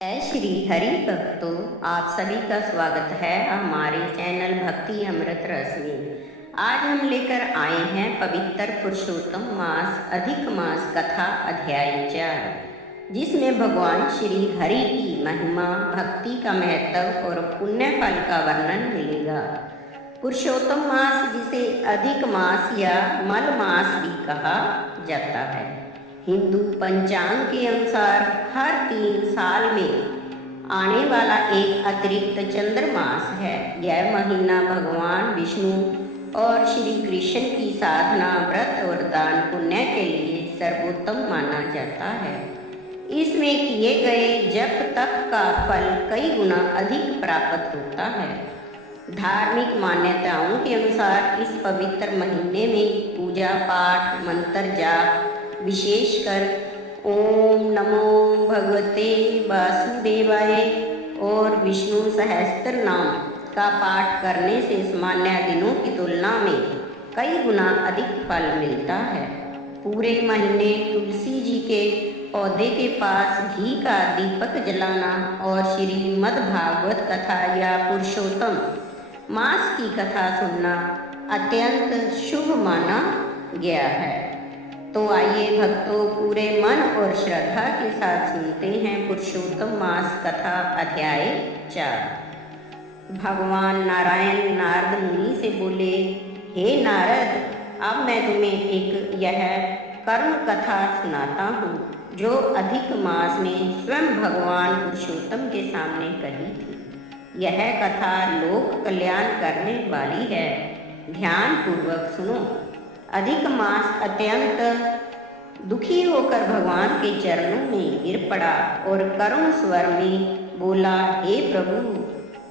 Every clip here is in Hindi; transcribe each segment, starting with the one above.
जय श्री हरि भक्तों, आप सभी का स्वागत है हमारे चैनल भक्ति अमृत रस में। आज हम लेकर आए हैं पवित्र पुरुषोत्तम मास अधिक मास कथा अध्याय 4, जिसमें भगवान श्री हरि की महिमा, भक्ति का महत्व और पुण्य फल का वर्णन मिलेगा। पुरुषोत्तम मास, जिसे अधिक मास या मल मास भी कहा जाता है, हिंदू पंचांग के अनुसार हर 3 साल में आने वाला एक अतिरिक्त चंद्रमास है। यह महीना भगवान विष्णु और श्री कृष्ण की साधना, व्रत और दान पुण्य के लिए सर्वोत्तम माना जाता है। इसमें किए गए जप तप का फल कई गुना अधिक प्राप्त होता है। धार्मिक मान्यताओं के अनुसार इस पवित्र महीने में पूजा पाठ, मंत्र जाप, विशेषकर ओम नमो भगवते वासुदेवाय और विष्णु सहस्त्र नाम का पाठ करने से सामान्य दिनों की तुलना में कई गुना अधिक फल मिलता है। पूरे महीने तुलसी जी के पौधे के पास घी का दीपक जलाना और श्रीमद् भागवत कथा या पुरुषोत्तम मास की कथा सुनना अत्यंत शुभ माना गया है। तो आइए भक्तों, पूरे मन और श्रद्धा के साथ सुनते हैं पुरुषोत्तम मास कथा अध्याय 4। भगवान नारायण नारद मुनि से बोले, हे नारद, अब मैं तुम्हें एक यह कर्म कथा सुनाता हूँ जो अधिक मास ने स्वयं भगवान पुरुषोत्तम के सामने कही थी। यह कथा लोक कल्याण करने वाली है, ध्यान पूर्वक सुनो। अधिक मास अत्यंत दुखी होकर भगवान के चरणों में गिर पड़ा और करुण स्वर में बोला, हे प्रभु,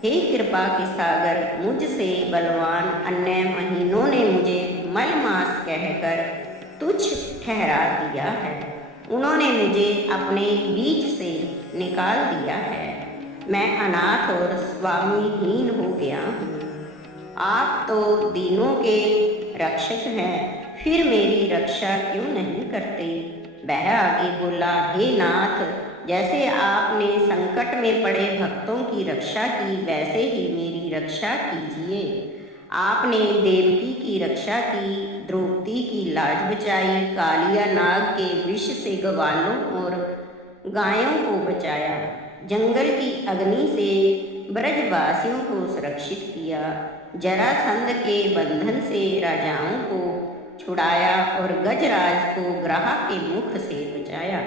हे कृपा के सागर, मुझसे बलवान अन्य महीनों ने मुझे मल मास कहकर तुच्छ ठहरा दिया है। उन्होंने मुझे अपने बीच से निकाल दिया है। मैं अनाथ और स्वामीहीन हो गया हूँ। आप तो दीनों के रक्षक हैं, फिर मेरी रक्षा क्यों नहीं करते? वह आगे बोला, हे नाथ, जैसे आपने संकट में पड़े भक्तों की रक्षा की, वैसे ही मेरी रक्षा कीजिए। आपने देवकी की रक्षा की, द्रौपदी की लाज बचाई, कालिया नाग के विष से ग्वालों और गायों को बचाया, जंगल की अग्नि से ब्रजवासियों को सुरक्षित किया, जरासंध के बंधन से राजाओं को छुड़ाया और गजराज को ग्राह के मुख से बचाया।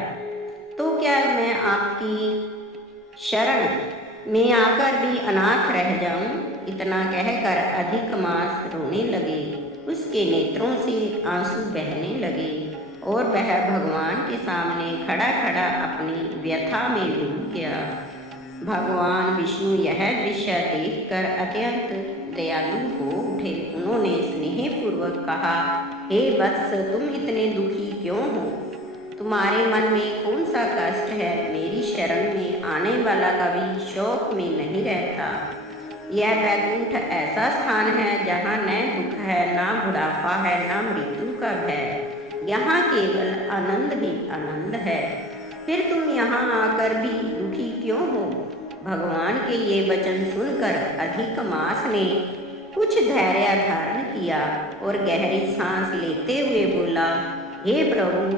तो क्या मैं आपकी शरण में आकर भी अनाथ रह जाऊं? इतना कहकर अधिक मास रोने लगे। उसके नेत्रों से आंसू बहने लगे और वह भगवान के सामने खड़ा खड़ा अपनी व्यथा में डूब गया। भगवान विष्णु यह दृश्य देखकर अत्यंत दयालु हो उठे। उन्होंने स्नेहपूर्वक कहा, हे वत्स, तुम इतने दुखी क्यों हो? तुम्हारे मन में कौन सा कष्ट है? मेरी शरण में आने वाला कभी शोक में नहीं रहता। यह वैकुंठ ऐसा स्थान है जहाँ न दुख है, न बुढ़ापा है, न मृत्यु का भय। यहाँ केवल आनंद ही आनंद है। फिर तुम यहाँ आकर भी दुखी क्यों हो? भगवान के ये वचन सुनकर अधिक मास ने कुछ धैर्य धारण किया और गहरी सांस लेते हुए बोला, हे प्रभु,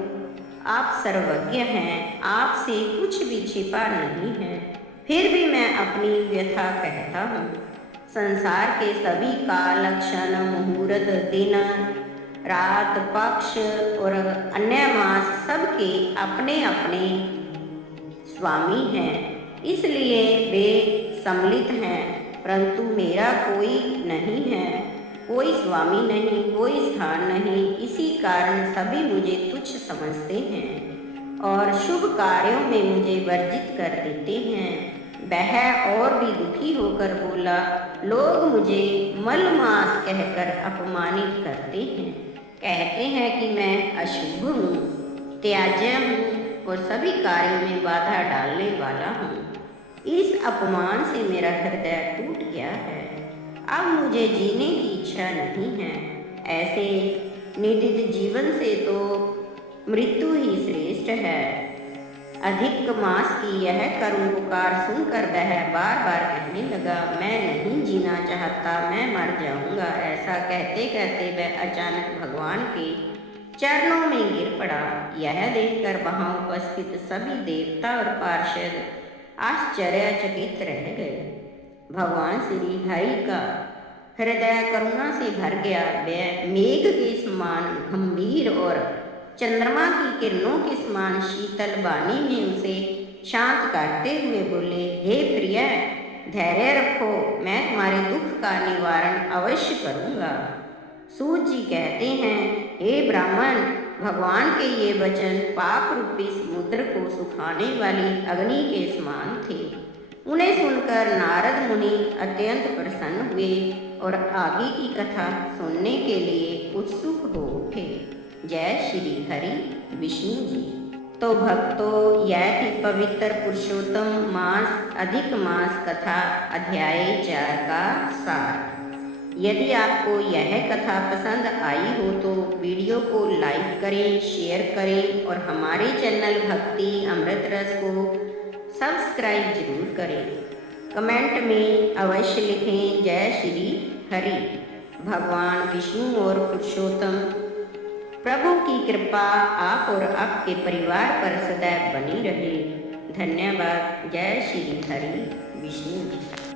आप सर्वज्ञ हैं, आपसे कुछ भी छिपा नहीं है। फिर भी मैं अपनी व्यथा कहता हूँ। संसार के सभी काल, क्षण, मुहूर्त, दिन, रात, पक्ष और अन्य मास सबके अपने अपने स्वामी हैं, इसलिए वे सम्मिलित हैं, परंतु मेरा कोई नहीं है, कोई स्वामी नहीं, कोई स्थान नहीं। इसी कारण सभी मुझे तुच्छ समझते हैं और शुभ कार्यों में मुझे वर्जित कर देते हैं। वह और भी दुखी होकर बोला, लोग मुझे मल मास कहकर अपमानित करते हैं, कहते हैं कि मैं अशुभ हूँ, त्याज्य हूँ और सभी कार्यों में बाधा डालने वाला हूँ। इस अपमान से मेरा हृदय टूट गया है। अब मुझे जीने की इच्छा नहीं है। ऐसे निदित जीवन से तो मृत्यु ही श्रेष्ठ है। अधिक मास की यह करुण पुकार सुनकर वह बार बार कहने लगा, मैं नहीं जीना चाहता, मैं मर जाऊंगा। ऐसा कहते कहते वह अचानक भगवान के चरणों में गिर पड़ा। यह देखकर वहां उपस्थित सभी देवता और पार्षद आश्चर्यचकित रह गए। भगवान श्री हरि का हृदय करुणा से भर गया। वह मेघ के समान गंभीर और चंद्रमा की किरणों के समान शीतल वाणी में उसे शांत करते हुए बोले, हे प्रिय, धैर्य रखो, मैं तुम्हारे दुख का निवारण अवश्य करूँगा। सूत जी कहते हैं, हे ब्राह्मण, भगवान के ये वचन पाप रूपी समुद्र को सुखाने वाली अग्नि के समान थे। उन्हें सुनकर नारद मुनि अत्यंत प्रसन्न हुए और आगे की कथा सुनने के लिए उत्सुक हो उठे। जय श्री हरि विष्णु जी। तो भक्तों, यह थी पवित्र पुरुषोत्तम मास अधिक मास कथा अध्याय 4 का सार। यदि आपको यह कथा पसंद आई हो तो वीडियो को लाइक करें, शेयर करें और हमारे चैनल भक्ति अमृत रस को सब्सक्राइब जरूर करें। कमेंट में अवश्य लिखें, जय श्री हरि। भगवान विष्णु और पुरुषोत्तम प्रभु की कृपा आप और आपके परिवार पर सदैव बनी रहे। धन्यवाद। जय श्री हरि विष्णु।